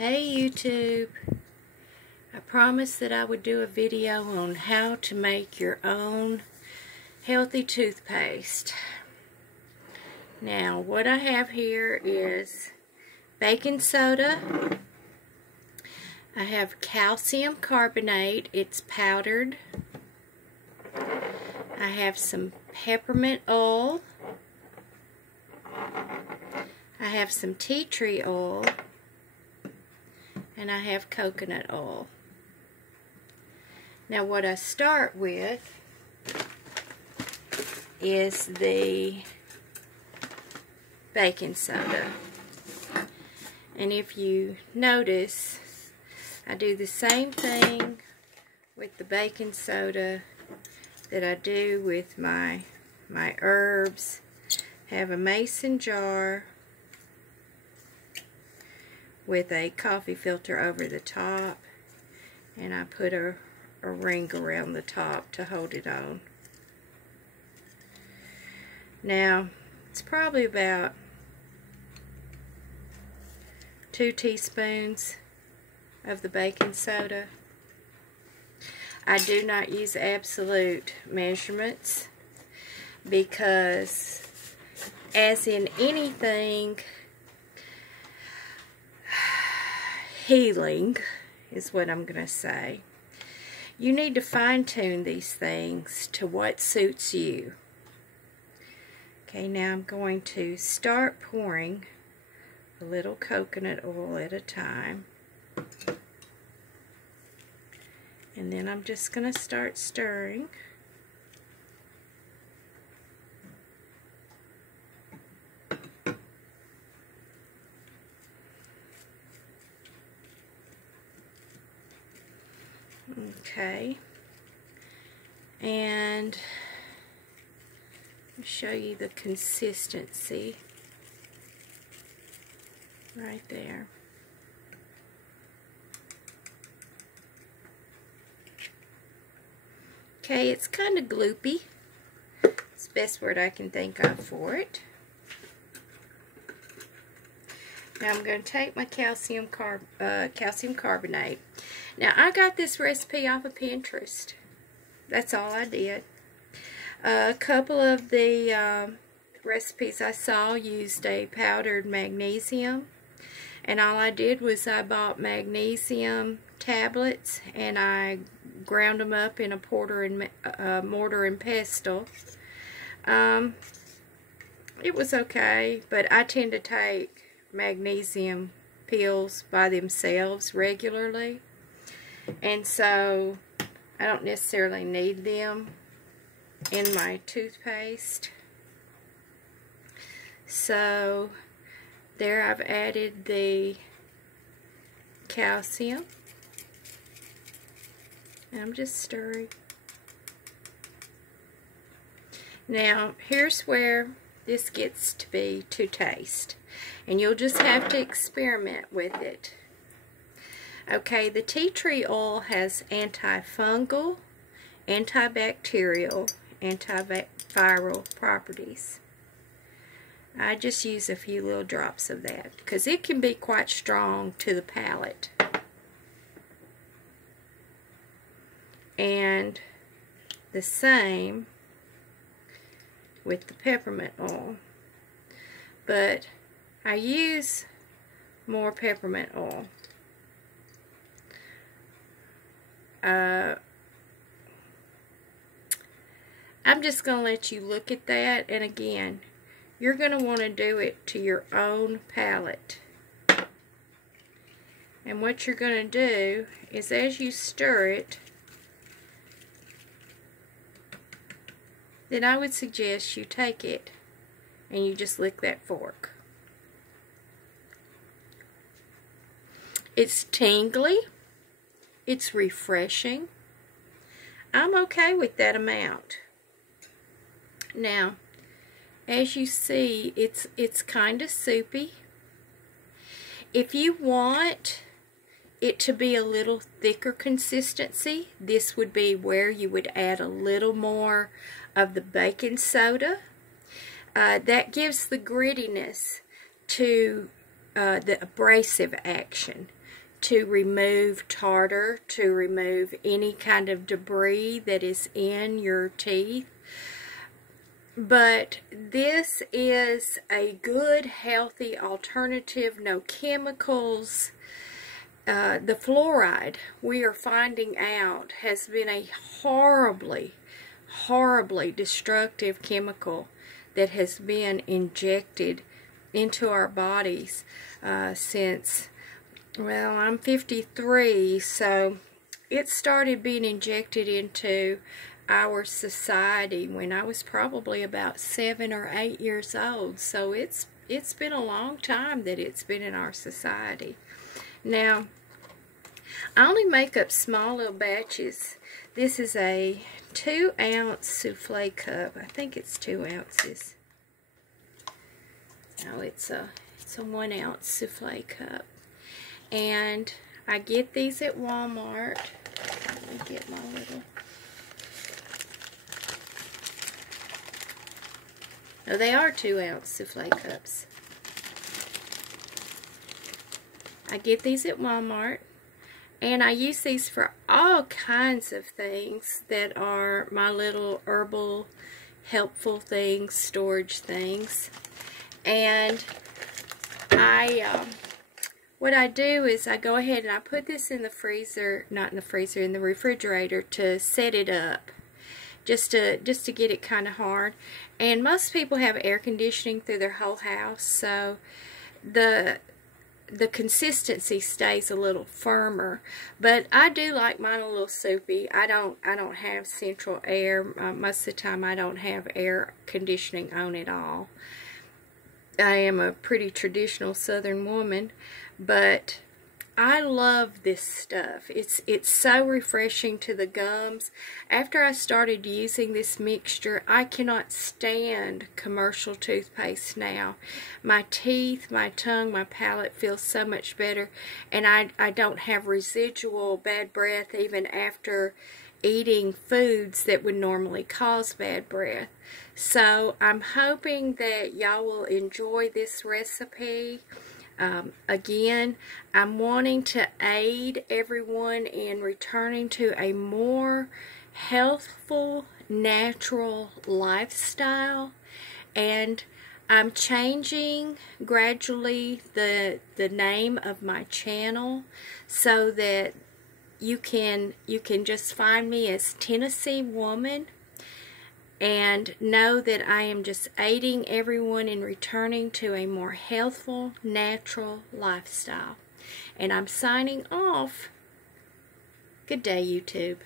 Hey YouTube, I promised that I would do a video on how to make your own healthy toothpaste. Now what I have here is baking soda. I have calcium carbonate, it's powdered. I have some peppermint oil. I have some tea tree oil. And I have coconut oil. Now what I start with is the baking soda. And if you notice, I do the same thing with the baking soda that I do with my herbs. Have a mason jar with a coffee filter over the top, and I put a ring around the top to hold it on. Now it's probably about 2 teaspoons of the baking soda. I do not use absolute measurements because, as in anything, healing is what I'm going to say. You need to fine-tune these things to what suits you. Okay, now I'm going to start pouring a little coconut oil at a time. And then I'm just going to start stirring. Okay, and I'll show you the consistency right there. Okay, it's kind of gloopy. It's the best word I can think of for it. Now I'm going to take my calcium carbonate. Now I got this recipe off of Pinterest. That's all I did. A couple of the recipes I saw used a powdered magnesium, and all I did was I bought magnesium tablets and I ground them up in a mortar and pestle. It was okay, but I tend to take magnesium pills by themselves regularly, and so I don't necessarily need them in my toothpaste. So there I've added the calcium, and I'm just stirring. Now here's where this gets to be to taste, and you'll just have to experiment with it. Okay, the tea tree oil has antifungal, antibacterial, antiviral properties. I just use a few little drops of that because it can be quite strong to the palate. And the same with the peppermint oil, but I use more peppermint oil. I'm just going to let you look at that, and again, you're going to want to do it to your own palate. And what you're going to do is, as you stir it, then I would suggest you take it and you just lick that fork. It's tingly. It's refreshing. I'm okay with that amount. Now, as you see, it's kind of soupy. If you want it to be a little thicker consistency, this would be where you would add a little more of the baking soda. That gives the grittiness to the abrasive action to remove tartar, to remove any kind of debris that is in your teeth. But this is a good, healthy alternative, no chemicals. The fluoride, we are finding out, has been a horribly, horribly destructive chemical that has been injected into our bodies since, well, I'm 53, so it started being injected into our society when I was probably about 7 or 8 years old. So it's been a long time that it's been in our society. Now, I only make up small little batches. This is a 2-ounce souffle cup. I think it's 2 ounces. No, it's a 1-ounce souffle cup. And I get these at Walmart. Let me get my little... No, they are 2-ounce souffle cups. I get these at Walmart, and I use these for all kinds of things that are my little herbal, helpful things, storage things. And what I do is I go ahead and I put this in the freezer, not in the freezer, in the refrigerator to set it up. Just to get it kind of hard. And most people have air conditioning through their whole house, so the consistency stays a little firmer. But I do like mine a little soupy. I don't have central air. Most of the time I don't have air conditioning on at all. I am a pretty traditional Southern woman, but I love this stuff. It's so refreshing to the gums. After I started using this mixture, I cannot stand commercial toothpaste now. My teeth, my tongue, my palate feels so much better, and I don't have residual bad breath even after eating foods that would normally cause bad breath. So I'm hoping that y'all will enjoy this recipe. Again, I'm wanting to aid everyone in returning to a more healthful, natural lifestyle, and I'm changing gradually the name of my channel so that you can just find me as Tennessee Woman, and know that I am just aiding everyone in returning to a more healthful, natural lifestyle. And I'm signing off. Good day, YouTube.